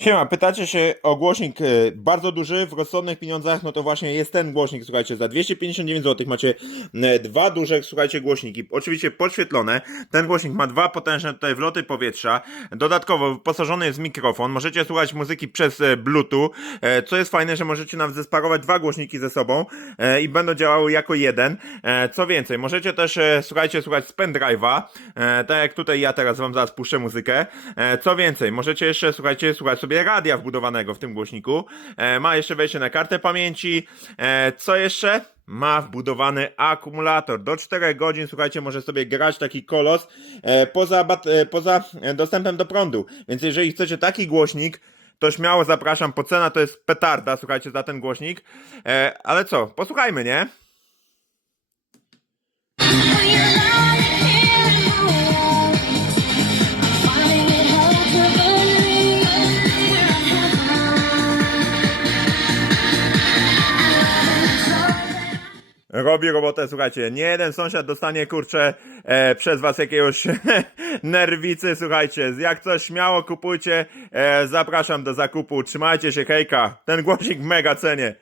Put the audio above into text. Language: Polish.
Siema, pytacie się o głośnik y, bardzo duży, w rozsądnych pieniądzach, no to właśnie jest ten głośnik, słuchajcie, za 259 zł macie dwa duże, słuchajcie, głośniki, oczywiście podświetlone, ten głośnik ma dwa potężne tutaj wloty powietrza, dodatkowo wyposażony jest w mikrofon, możecie słuchać muzyki przez e, bluetooth, e, co jest fajne, że możecie nawet zesparować dwa głośniki ze sobą e, i będą działały jako jeden, E, co więcej, możecie też, e, słuchajcie, słuchać z pendrive'a, e, tak jak tutaj ja teraz wam zaraz puszczę muzykę, e, co więcej, możecie jeszcze, słuchajcie, słuchać sobie radia wbudowanego w tym głośniku. E, ma jeszcze wejście na kartę pamięci. E, co jeszcze? Ma wbudowany akumulator. Do 4 godzin, słuchajcie, może sobie grać taki kolos e, poza, poza dostępem do prądu. Więc jeżeli chcecie taki głośnik, to śmiało zapraszam, po cena to jest petarda, słuchajcie, za ten głośnik. Ale co, posłuchajmy, nie? Robi robotę, słuchajcie, nie jeden sąsiad dostanie, kurczę, e, przez was jakiegoś nerwicy, słuchajcie, jak coś śmiało kupujcie, e, zapraszam do zakupu, trzymajcie się, hejka, ten głośnik mega cenię.